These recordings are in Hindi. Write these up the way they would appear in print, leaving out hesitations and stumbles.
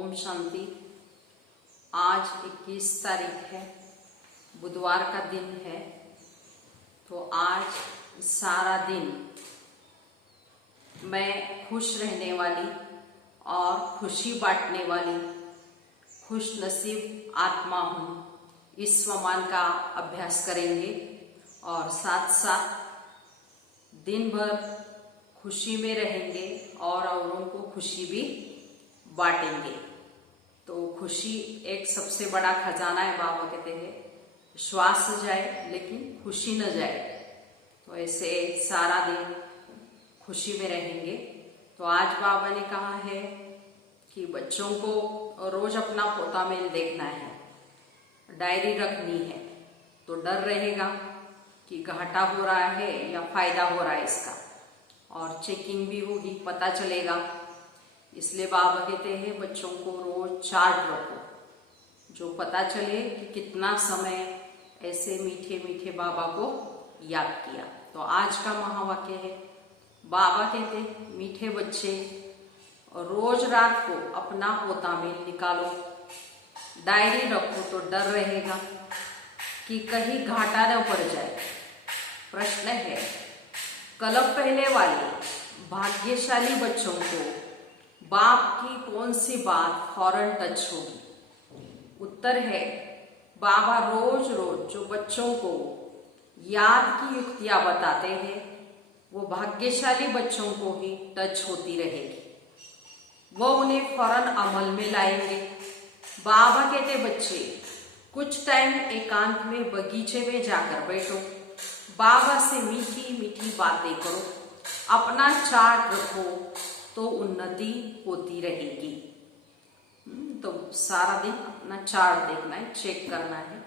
ओम शांति। आज 21 तारीख है, बुधवार का दिन है। तो आज सारा दिन मैं खुश रहने वाली और खुशी बांटने वाली खुश नसीब आत्मा हूँ, इस स्वमान का अभ्यास करेंगे और साथ साथ दिन भर खुशी में रहेंगे और औरों को खुशी भी बांटेंगे। तो खुशी एक सबसे बड़ा खजाना है। बाबा कहते हैं श्वास जाए लेकिन खुशी न जाए। तो ऐसे सारा दिन खुशी में रहेंगे। तो आज बाबा ने कहा है कि बच्चों को रोज अपना पोता मेल देखना है, डायरी रखनी है। तो डर रहेगा कि घाटा हो रहा है या फायदा हो रहा है इसका, और चेकिंग भी होगी, पता चलेगा। इसलिए बाबा कहते हैं बच्चों को रोज चार्ट रखो, जो पता चले कि कितना समय ऐसे मीठे मीठे बाबा को याद किया। तो आज का महावाक्य है, बाबा कहते मीठे बच्चे रोज रात को अपना पोता मेल निकालो, डायरी रखो। तो डर रहेगा कि कहीं घाटा न पड़ जाए। प्रश्न है, कलम पहले वाले भाग्यशाली बच्चों को बाप की कौन सी बात फौरन टच होगी? उत्तर है, बाबा रोज रोज जो बच्चों को याद की युक्तियां बताते हैं वो भाग्यशाली बच्चों को ही टच होती रहेगी। वो उन्हें फौरन अमल में लाएंगे। बाबा कहते बच्चे कुछ टाइम एकांत में बगीचे में जाकर बैठो, बाबा से मीठी मीठी बातें करो, अपना चार्ट रखो, तो उन्नति होती रहेगी। तो सारा दिन अपना चार्ट देखना है, चेक करना है,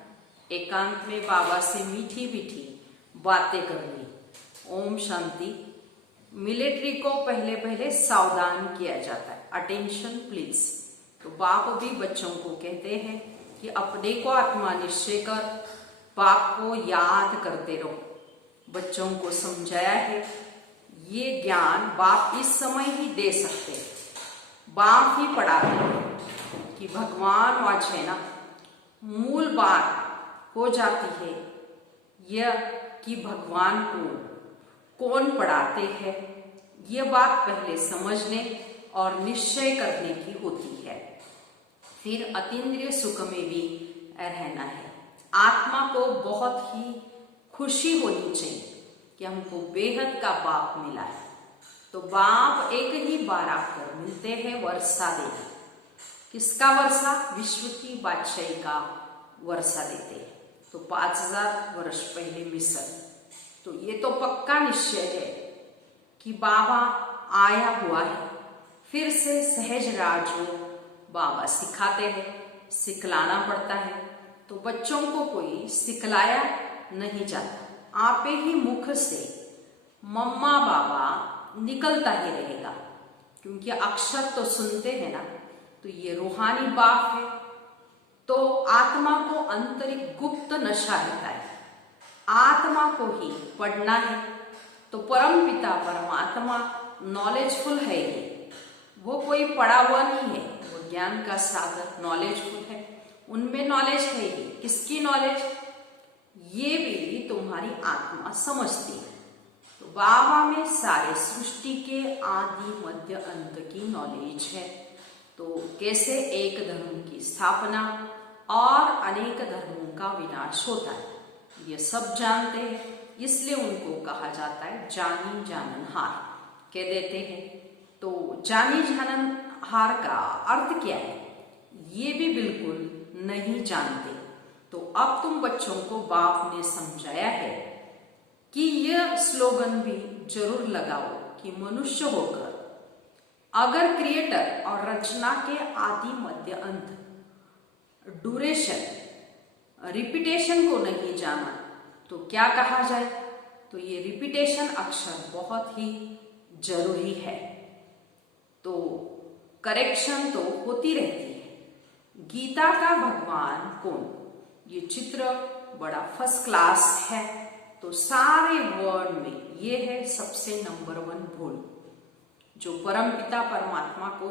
एकांत में बाबा से मीठी मीठी बातें करनी। ओम शांति। मिलिट्री को पहले पहले सावधान किया जाता है, अटेंशन प्लीज। तो बाप भी बच्चों को कहते हैं कि अपने को आत्मा निश्चय कर बाप को याद करते रहो। बच्चों को समझाया है ये ज्ञान बाप इस समय ही दे सकते हैं, बाप ही पढ़ाते हैं कि भगवान वाच है ना। मूल बात हो जाती है यह कि भगवान को कौन पढ़ाते हैं, यह बात पहले समझने और निश्चय करने की होती है। फिर अतीन्द्रिय सुख में भी रहना है। आत्मा को बहुत ही खुशी होनी चाहिए कि हमको बेहद का बाप मिला है। तो बाप एक ही बार आकर मिलते हैं वर्षा देने। किसका वर्षा? विश्व की बादशाही का वर्षा देते हैं। तो 5000 वर्ष पहले मिस्र। तो ये तो पक्का निश्चय है कि बाबा आया हुआ है। फिर से सहज राज में बाबा सिखाते हैं, सिखलाना पड़ता है। तो बच्चों को कोई सिखलाया नहीं जाता, आपे ही मुख से मम्मा बाबा निकलता ही रहेगा, क्योंकि अक्षर तो सुनते हैं ना। तो ये रूहानी बाप है। तो आत्मा को आंतरिक गुप्त नशा रहता है, आत्मा को ही पढ़ना है। तो परम पिता परमात्मा नॉलेजफुल है ही, वो कोई पढ़ा हुआ नहीं है, वो ज्ञान का सागर नॉलेजफुल है। उनमें नॉलेज है ही। किसकी नॉलेज? ये भी तुम्हारी आत्मा समझती है। तो बाबा में सारे सृष्टि के आदि मध्य अंत की नॉलेज है। तो कैसे एक धर्म की स्थापना और अनेक धर्मों का विनाश होता है, ये सब जानते हैं। इसलिए उनको कहा जाता है जानी जाननहार, कह देते हैं। तो जानी जाननहार का अर्थ क्या है, ये भी बिल्कुल नहीं जानते। तो अब तुम बच्चों को बाप ने समझाया है कि यह स्लोगन भी जरूर लगाओ कि मनुष्य होकर अगर क्रिएटर और रचना के आदि मध्य अंत ड्यूरेशन रिपीटेशन को नहीं जाना तो क्या कहा जाए। तो ये रिपीटेशन अक्षर बहुत ही जरूरी है। तो करेक्शन तो होती रहती है। गीता का भगवान कौन, ये चित्र बड़ा फर्स्ट क्लास है। तो सारे वर्ड में ये है सबसे नंबर 1 भूल, जो परम पिता परमात्मा को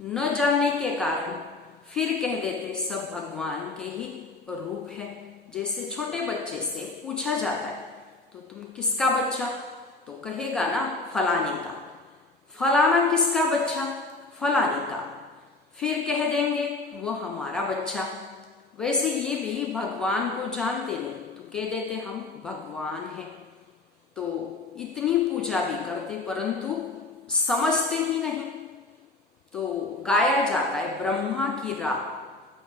न जानने के कारण फिर कह देते सब भगवान के ही रूप है। जैसे छोटे बच्चे से पूछा जाता है तो तुम किसका बच्चा, तो कहेगा ना फलाने का। फलाना किसका बच्चा, फलाने का। फिर कह देंगे वो हमारा बच्चा। वैसे ये भी भगवान को जानते नहीं तो कह देते हम भगवान हैं। तो इतनी पूजा भी करते परंतु समझते ही नहीं। तो गाया जाता है ब्रह्मा की रात,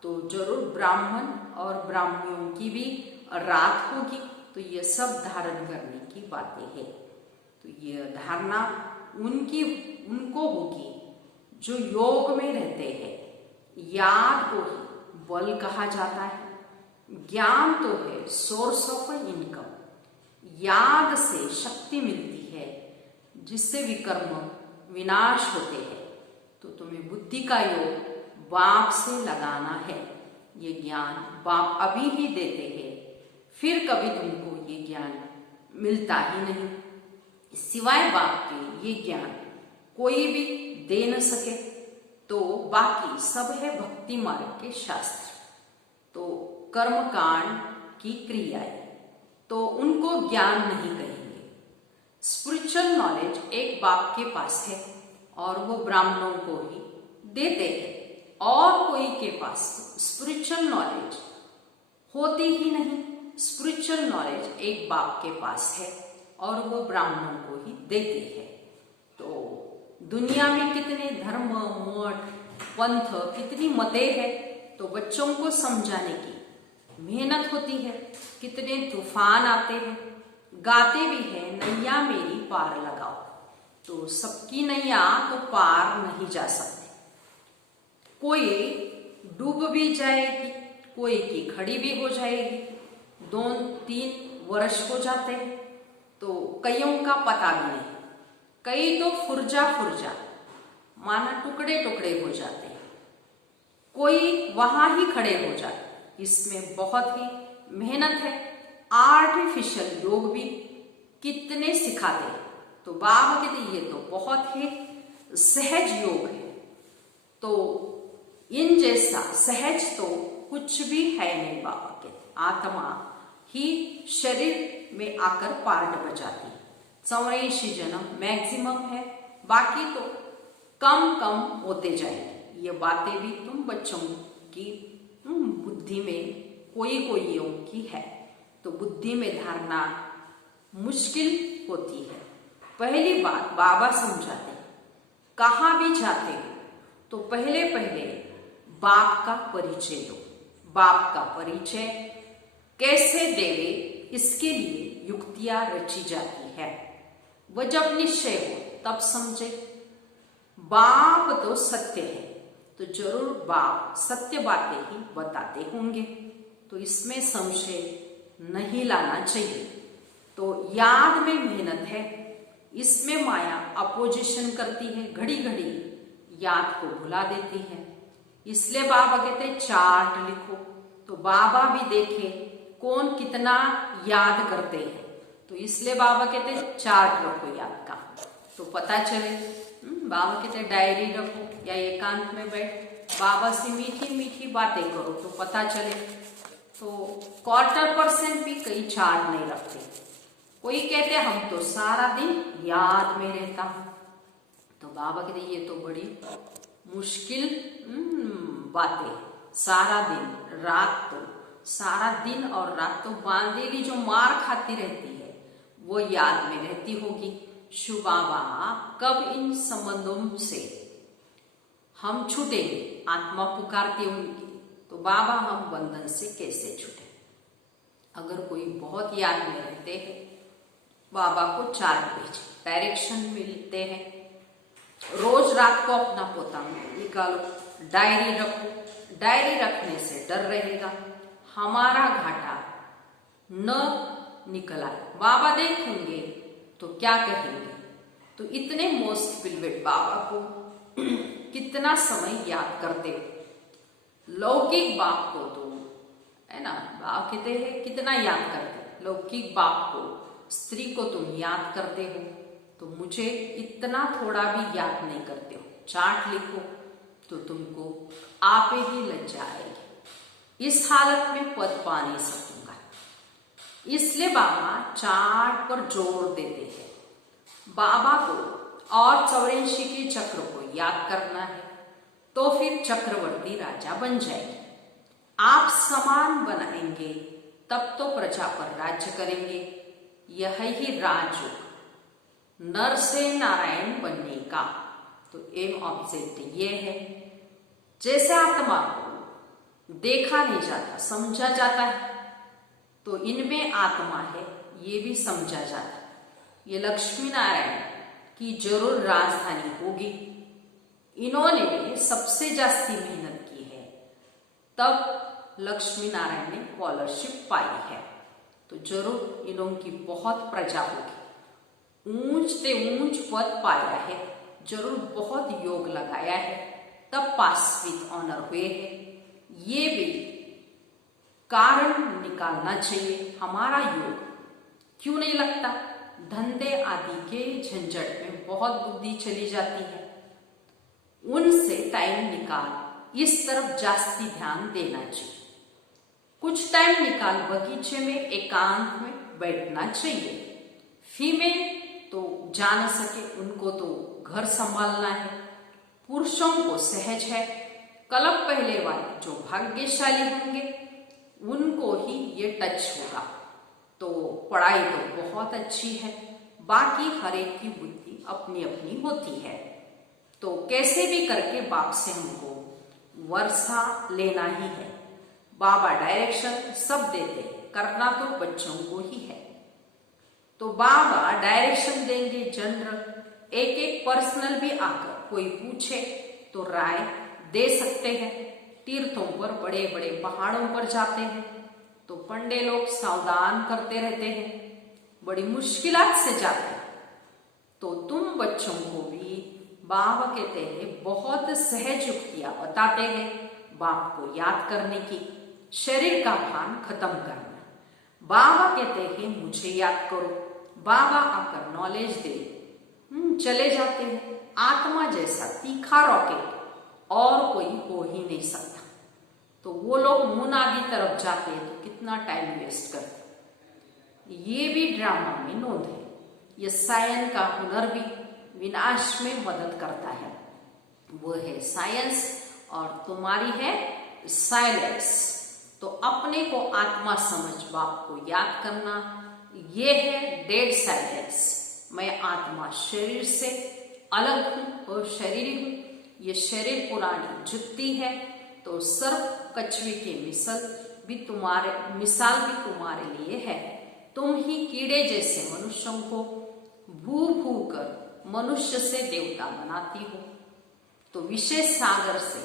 तो जरूर ब्राह्मण और ब्राह्मणियों की भी रात होगी। तो ये सब धारण करने की बातें हैं। तो ये धारणा उनको होगी जो योग में रहते हैं। याद को ही बल कहा जाता है। ज्ञान तो है सोर्स ऑफ इनकम। याद से शक्ति मिलती है जिससे विकर्म विनाश होते हैं। तो तुम्हें बुद्धि का योग बाप से लगाना है। ये ज्ञान बाप अभी ही देते हैं, फिर कभी तुमको ये ज्ञान मिलता ही नहीं। सिवाय बाप के ये ज्ञान कोई भी दे न सके। तो बाकी सब है भक्ति मार्ग के शास्त्र, तो कर्मकांड की क्रियाएं, तो उनको ज्ञान नहीं कहेंगे। स्पिरिचुअल नॉलेज एक बाप के पास है और वो ब्राह्मणों को ही देते हैं। और कोई के पास स्पिरिचुअल नॉलेज होती ही नहीं। स्पिरिचुअल नॉलेज एक बाप के पास है और वो ब्राह्मणों को ही देते हैं। तो दुनिया में कितने धर्म, मठ, पंथ, कितनी मतें हैं, तो बच्चों को समझाने की मेहनत होती है। कितने तूफान आते हैं, गाते भी है नैया मेरी पार लगाओ। तो सबकी नैया तो पार नहीं जा सकती। कोई डूब भी जाएगी, कोई की खड़ी भी हो जाएगी। 2-3 वर्ष हो जाते हैं तो कईयों का पता भी नहीं। कई तो फुर्जा माना टुकड़े टुकड़े हो जाते हैं। कोई वहां ही खड़े हो जाते। इसमें बहुत ही मेहनत है। आर्टिफिशियल योग भी कितने सिखाते हैं। तो बाबा कहते ये तो बहुत ही सहज योग है। तो इन जैसा सहज तो कुछ भी है नहीं। बाबा कहते आत्मा ही शरीर में आकर पार्ट बजाती है। 84 जन्म मैक्सिमम है, बाकी तो कम होते जाएंगे। ये बातें भी तुम बच्चों की बुद्धि में कोई योग की है। तो बुद्धि में धारणा मुश्किल होती है। पहली बात बाबा समझाते हैं, कहाँ भी जाते हो तो पहले बाप का परिचय दो। बाप का परिचय कैसे देवे, इसके लिए युक्तियां रची जाती है। वह जब निश्चय हो तब समझे। बाप तो सत्य है, तो जरूर बाप सत्य बातें ही बताते होंगे। तो इसमें संशय नहीं लाना चाहिए। तो याद में मेहनत है, इसमें माया अपोजिशन करती है, घड़ी याद को भुला देती है। इसलिए बाबा कहते हैं चार्ट लिखो। तो बाबा भी देखे कौन कितना याद करते हैं। तो इसलिए बाबा कहते हैं चार्ट रखो याद का, तो पता चले। बाबा कहते हैं डायरी रखो या एकांत में बैठ बाबा से मीठी बातें करो तो पता चले। तो 1/4% भी कई चार्ट नहीं रखते। कोई कहते हम तो सारा दिन याद में रहता हूं। तो बाबा कहते ये तो बड़ी मुश्किल बातें। सारा दिन और रात तो बांधेली जो मार खाती रहती है वो याद में रहती होगी। शिव बाबा कब इन संबंधों से हम छूटेंगे? आत्मा पुकारती उनकी, तो बाबा हम बंधन से कैसे छूटे? अगर कोई बहुत याद में रहते हैं, बाबा को चार्ट भेजे, डायरेक्शन मिलते हैं। रोज रात को अपना पोता निकालो, डायरी रखो। डायरी रखने से डर रहेगा, हमारा घाटा न निकला। बाबा देखेंगे तो क्या कहेंगे? तो इतने मोस्ट बिलवेड बाबा को कितना समय याद करते हो। लौकिक बाप को तो है ना, बाप कहते हैं कितना याद करते। लौकिक बाप को, स्त्री को तुम याद करते हो, तो मुझे इतना थोड़ा भी याद नहीं करते हो। चार्ट लिखो, तो तुमको आप ही लज्जा आएगी। इस हालत में पद पा नहीं सकूंगा। इसलिए बाबा चार्ट पर जोर देते हैं। बाबा को और 84 के चक्र को याद करना है तो फिर चक्रवर्ती राजा बन जाएंगे। आप समान बनाएंगे तब तो प्रजा पर राज्य करेंगे। यह ही राजयोग, नर से नारायण बनने का तो एम ऑब्जेक्टिव ये है। जैसे आत्मा को देखा नहीं जाता, समझा जाता है, तो इनमें आत्मा है ये भी समझा जाता है। ये लक्ष्मी नारायण की जरूर राजधानी होगी। इन्होंने सबसे जास्ती मेहनत की है, तब लक्ष्मी नारायण ने स्कॉलरशिप पाई है। तो जरूर इन्हों की बहुत प्रजा होगी। ऊंच से ऊंच पद पाया है, जरूर बहुत योग लगाया है, तब पास विद ऑनर हुए हैं। ये भी कारण निकालना चाहिए। हमारा योग क्यों नहीं लगता? धंधे आदि के झंझट में बहुत बुद्धि चली जाती है। उनसे टाइम निकाल इस तरफ जास्ती ध्यान देना चाहिए। कुछ टाइम निकाल बगीचे में एकांत में बैठना चाहिए। फीमेल तो जा न सके, उनको तो घर संभालना है। पुरुषों को सहज है। कलप पहले वाले जो भाग्यशाली होंगे उनको ही ये टच होगा। तो पढ़ाई तो बहुत अच्छी है, बाकी हर एक की बुद्धि अपनी अपनी होती है। तो कैसे भी करके बाप से हमको वर्षा लेना ही है। बाबा डायरेक्शन सब देते, करना तो बच्चों को ही है। तो बाबा डायरेक्शन देंगे जनरल। एक एक पर्सनल भी आकर कोई पूछे तो राय दे सकते हैं। तीर्थों पर, बड़े बड़े पहाड़ों पर जाते हैं तो पंडे लोग सावधान करते रहते हैं, बड़ी मुश्किलात से जाते हैं। तो तुम बच्चों को भी बाबा कहते हैं बहुत सहज युक्तियां बताते हैं बाप को याद करने की, शरीर का भान खत्म करना। बाबा कहते हैं मुझे याद करो, बाबा आकर नॉलेज दे, चले जाते हैं। आत्मा जैसा तीखा रॉकेट और कोई हो ही नहीं सकता। तो वो लोग मून आदि तरफ जाते हैं तो कितना टाइम वेस्ट करते। ये भी ड्रामा में नोंद है। ये सायन का हुनर भी विनाश में मदद करता है। वो है साइंस और तुम्हारी है साइलेंस। तो अपने को आत्मा समझ बाप को याद करना, ये है डेड साइलेंस। मैं आत्मा शरीर से अलग हूं और शरीर हूं। ये शरीर पुरानी जुत्ती है, तो सर्प कछुए की मिसाल भी तुम्हारे लिए है। तुम ही कीड़े जैसे मनुष्यों को भू भू कर मनुष्य से देवता बनाती हो। तो विषय सागर से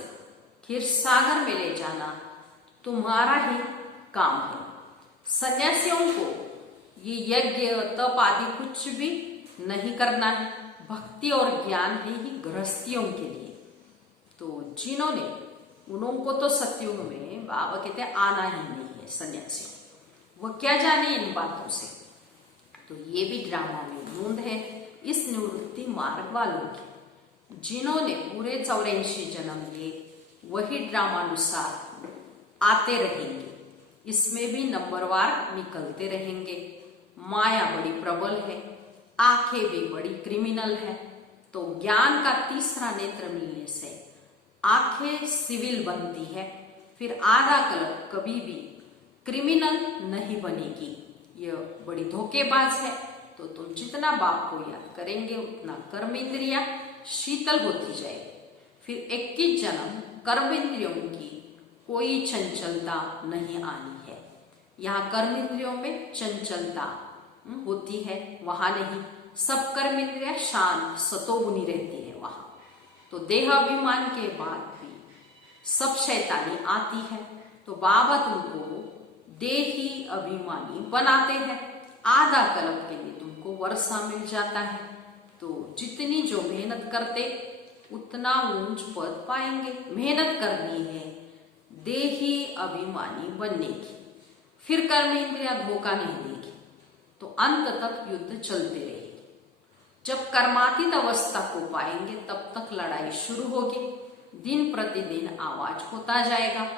क्षीर सागर में ले जाना तुम्हारा ही काम है। सन्यासियों को ये यज्ञ तप आदि कुछ भी नहीं करना है। भक्ति और ज्ञान है ही गृहस्थियों के लिए। तो जिन्होंने उनको तो सत्युग में बाबा कहते आना ही नहीं है सन्यासियों, वह क्या जाने इन बातों से। तो ये भी ड्रामा में नोंद है इस निवृत्ति मार्ग वालों की, जिन्होंने पूरे 84 जन्म लिए वही ड्रामानुसार आते रहेंगे। इसमें भी नंबरवार निकलते रहेंगे। माया बड़ी प्रबल है, आंखें भी बड़ी क्रिमिनल है। तो ज्ञान का तीसरा नेत्र मिलने से आंखें सिविल बनती है, फिर आधा कलप कभी भी क्रिमिनल नहीं बनेगी। यह बड़ी धोखेबाज है। तो तुम जितना बाप को याद करेंगे उतना कर्म इंद्रिया शीतल होती जाएगी। फिर 21 जन्म कर्म इंद्रियों की कोई चंचलता नहीं आनी है। यहाँ कर्म इंद्रियों में चंचलता होती है, वहां नहीं। सब कर्म इंद्रिया शांत सतोगुनी रहती है वहां। तो देह अभिमान के बाद भी सब शैतानी आती है। तो बाबा तुमको देही अभिमानी बनाते हैं। आधा कल्प के लिए तुमको वर्षा मिल जाता है। तो जितनी जो मेहनत करते उतना ऊंच पद पाएंगे। मेहनत करनी है देही अभिमानी बनने की, फिर कर्म इंद्रिया धोखा नहीं देगी। तो अंत तक युद्ध चलते रहेगी। जब कर्मातीत अवस्था को पाएंगे तब तक लड़ाई शुरू होगी। दिन प्रतिदिन आवाज होता जाएगा।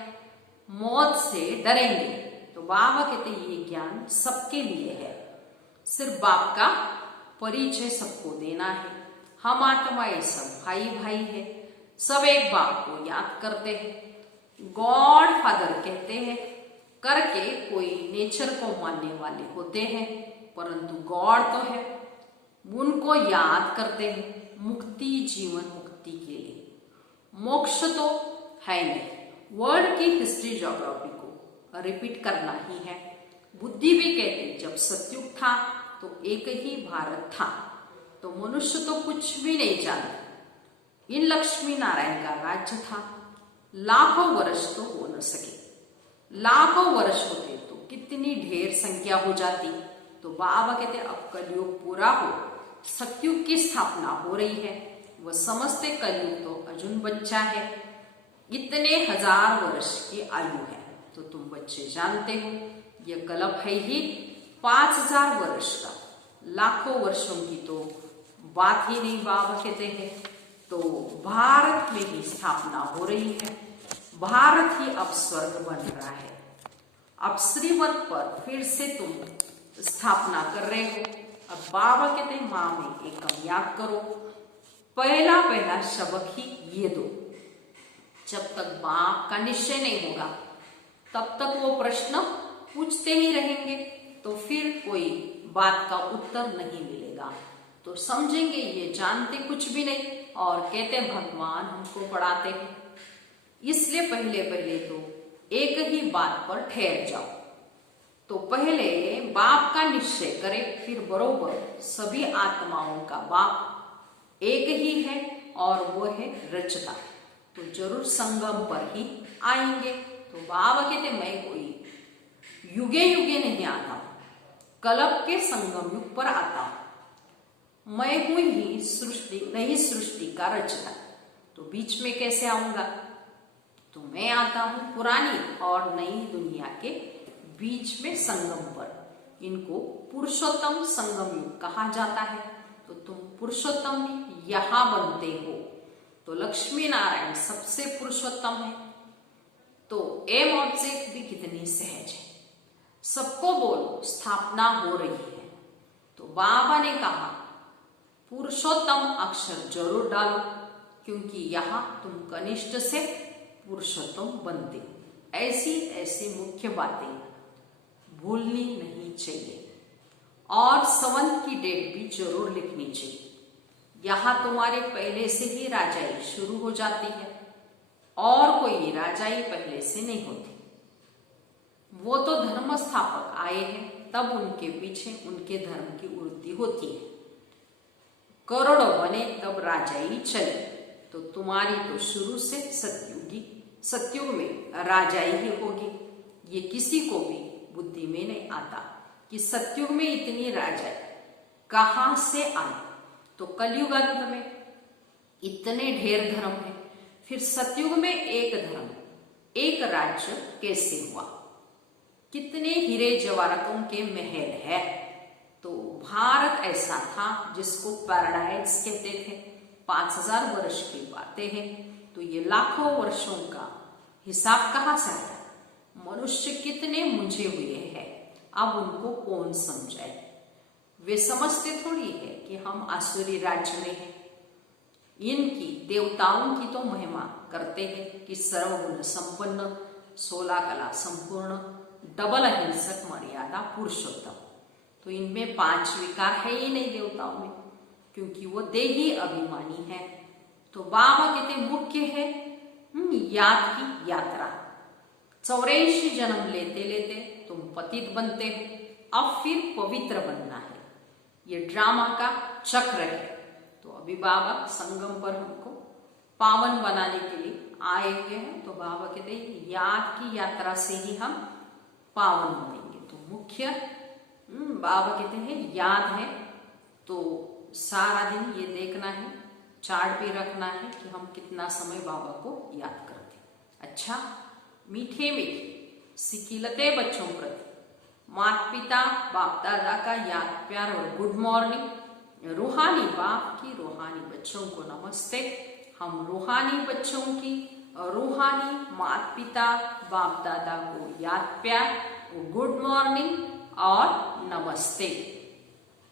मौत से डरेंगे। तो बाबा कहते ये ज्ञान सबके लिए है। सिर्फ बाप का परिचय सबको देना है। हम आत्माएं सब भाई भाई है, सब एक बाप को याद करते हैं। गॉड फादर कहते हैं करके कोई नेचर को मानने वाले होते हैं, परंतु गॉड तो है, उनको याद करते हैं मुक्ति, जीवन मुक्ति के लिए। मोक्ष तो है नहीं। वर्ल्ड की हिस्ट्री ज्योग्राफी को रिपीट करना ही है। बुद्धि भी कहते जब सतयुग था तो एक ही भारत था, तो मनुष्य तो कुछ भी नहीं जानता। इन लक्ष्मी नारायण का राज्य था। लाखों वर्ष तो हो न सके। लाखों वर्ष होते तो कितनी ढेर संख्या हो जाती। तो बाबा कहते अब कलयुग पूरा हो, सतयुग की स्थापना हो रही है। वह समझते कलयुग तो अर्जुन बच्चा है, इतने हजार वर्ष की आयु है। तो तुम बच्चे जानते हो यह कल्प है ही 5000 वर्ष का। लाखों वर्षों की तो बात ही नहीं बाबा कहते हैं। तो भारत में ही स्थापना हो रही है। भारत ही अब स्वर्ग बन रहा है। अब श्रीमत पर फिर से तुम स्थापना कर रहे हो। अब बाबा कहते हैं माँ में एकम याद करो। पहला सबक ही ये दो। जब तक बाप का निश्चय नहीं होगा तब तक वो प्रश्न पूछते ही रहेंगे, तो फिर कोई बात का उत्तर नहीं मिलेगा। तो समझेंगे ये जानते कुछ भी नहीं और कहते भगवान हमको पढ़ाते हैं। इसलिए पहले तो एक ही बात पर ठहर जाओ। तो पहले बाप का निश्चय करें, फिर बरोबर सभी आत्माओं का बाप एक ही है और वो है रचता। तो जरूर संगम पर ही आएंगे। तो बाबा कहते मैं कोई युगे युगे नहीं आता, कल्प के संगम युग पर आता हूं। मैं हूं ही सृष्टि, नई सृष्टि का रचना। तो बीच में कैसे आऊंगा? तो मैं आता हूं पुरानी और नई दुनिया के बीच में संगम पर। इनको पुरुषोत्तम संगम युग कहा जाता है। तो तुम पुरुषोत्तम यहां बनते हो। तो लक्ष्मी नारायण सबसे पुरुषोत्तम है। तो एम ऑब्जेक्ट भी कितनी सहज है। सबको बोलो स्थापना हो रही है। तो बाबा ने कहा पुरुषोत्तम अक्षर जरूर डालो, क्योंकि यहां तुम कनिष्ठ से पुरुषोत्तम बनते हो। ऐसी मुख्य बातें भूलनी नहीं चाहिए। और संवत की डेट भी जरूर लिखनी चाहिए। यहां तुम्हारे पहले से ही राजाई शुरू हो जाती है और कोई राजाई पहले से नहीं होती। वो तो धर्म स्थापक आए हैं, तब उनके पीछे उनके धर्म की वृद्धि होती है। करोड़ों बने तब राजाई चले। तो तुम्हारी तो शुरू से सतयुग में राजाई ही होगी। ये किसी को भी बुद्धि में नहीं आता कि सतयुग में इतनी राजाई कहां से आई। तो कलयुग अंत में इतने ढेर धर्म है, फिर सतयुग में एक धर्म एक राज्य कैसे हुआ? कितने हीरे जवाहरातों के महल है। तो भारत ऐसा था जिसको पैराडाइज कहते थे। 5000 वर्ष की बातें हैं। तो ये लाखों वर्षों का हिसाब कहां से आया? मनुष्य कितने मुंझे हुए हैं, अब उनको कौन समझाए? वे समझते थोड़ी है कि हम आसुरी राज्य में हैं। इनकी देवताओं की तो महिमा करते हैं कि सर्वगुण संपन्न, 16 कला संपूर्ण, डबल अहिंसक, मर्यादा पुरुषोत्तम। तो इनमें 5 विकार है ही नहीं देवताओं में, क्योंकि वो देही अभिमानी है। तो बाबा कहते मुख्य है याद की यात्रा। 84 जन्म लेते लेते तुम पतित बनते हो, अब फिर पवित्र बनना है। ये ड्रामा का चक्र है। तो अभी बाबा संगम पर हमको पावन बनाने के लिए आए हुए हैं। तो बाबा कहते हैं याद की यात्रा से ही हम पावन बनेंगे। तो मुख्य बाबा कहते हैं याद है। तो सारा दिन ये देखना है, चार्ट भी रखना है कि हम कितना समय बाबा को याद करते हैं। अच्छा, मीठे मीठे सिकिलते बच्चों प्रति माता पिता बाप दादा का याद प्यार और गुड मॉर्निंग। रूहानी बाप की रूहानी बच्चों को नमस्ते। हम रूहानी बच्चों की और रूहानी माता पिता बाप दादा को याद प्यार, गुड मॉर्निंग और नमस्ते।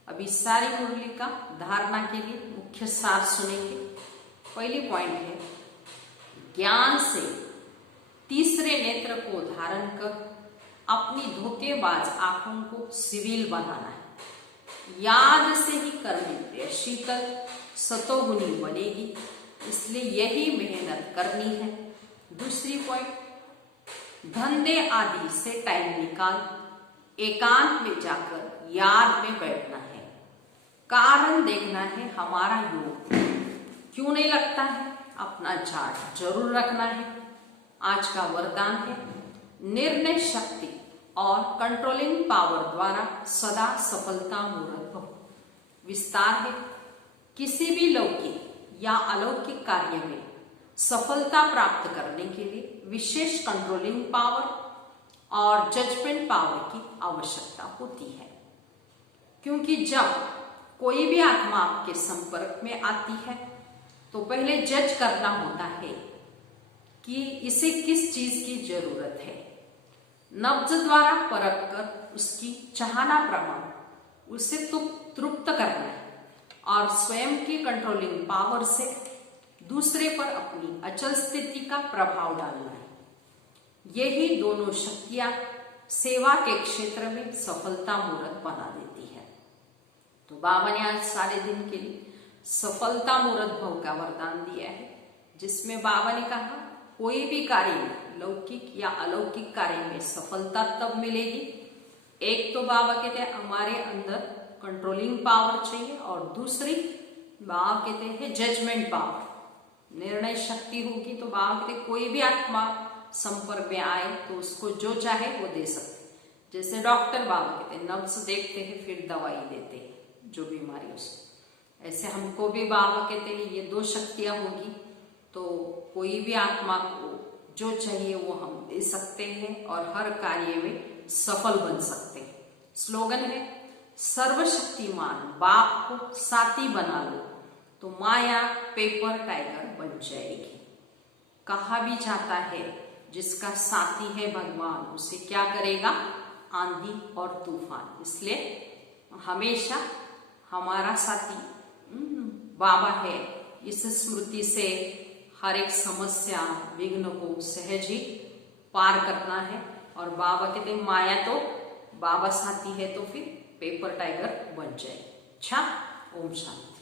अभी सारी मुरली का धारणा के लिए मुख्य सार सुनेंगे। पहली पॉइंट है, ज्ञान से तीसरे नेत्र को धारण कर अपनी धोखेबाज आंखों को सिविल बनाना है। याद से ही कर्मेंद्रिय शीतल सतोगुनी बनेगी, इसलिए यही मेहनत करनी है। दूसरी पॉइंट, धंधे आदि से टाइम निकाल एकांत में जाकर याद में बैठना है। कारण देखना है हमारा योग क्यों नहीं लगता है, अपना चार्ट जरूर रखना है। आज का वरदान है, निर्णय शक्ति और कंट्रोलिंग पावर द्वारा सदा सफलता मूर्त हो। विस्तार है, किसी भी लौकिक या अलौकिक कार्य में सफलता प्राप्त करने के लिए विशेष कंट्रोलिंग पावर और जजमेंट पावर की आवश्यकता होती है, क्योंकि जब कोई भी आत्मा आपके संपर्क में आती है तो पहले जज करना होता है कि इसे किस चीज की जरूरत है। नब्ज द्वारा परख कर उसकी चाहना प्रमाण उसे तृप्त करना है और स्वयं की कंट्रोलिंग पावर से दूसरे पर अपनी अचल स्थिति का प्रभाव डालना है। यही दोनों शक्तियां सेवा के क्षेत्र में सफलता मूर्त बना देती है। तो बाबा ने आज सारे दिन के लिए सफलता मूर्त भव का वरदान दिया है, जिसमें बाबा ने कहा कोई भी कार्य में, लौकिक या अलौकिक कार्य में सफलता तब मिलेगी, एक तो बाबा कहते हैं हमारे अंदर कंट्रोलिंग पावर चाहिए और दूसरी बाबा कहते हैं जजमेंट पावर, निर्णय शक्ति होगी। तो बाबा कहते कोई भी आत्मा संपर्क में आए तो उसको जो चाहे वो दे सकते। जैसे डॉक्टर बाबा कहते हैं नब्ज देखते हैं फिर दवाई देते हैं जो बीमारी उसको, ऐसे हमको भी बाबा कहते हैं ये दो शक्तियां होगी तो कोई भी आत्मा को जो चाहिए वो हम दे सकते हैं और हर कार्य में सफल बन सकते हैं। स्लोगन है, सर्वशक्तिमान बाप को साथी बना लो तो माया पेपर टाइगर बन जाएगी। कहा भी जाता है जिसका साथी है भगवान उसे क्या करेगा, आंधी और तूफान। इसलिए हमेशा हमारा साथी बाबा है। इस स्मृति से हर एक समस्या विघ्न को सहज ही पार करना है। और बाबा कहते हैं माया तो बाबा साथी है तो फिर पेपर टाइगर बन जाए। अच्छा, ओम शांति।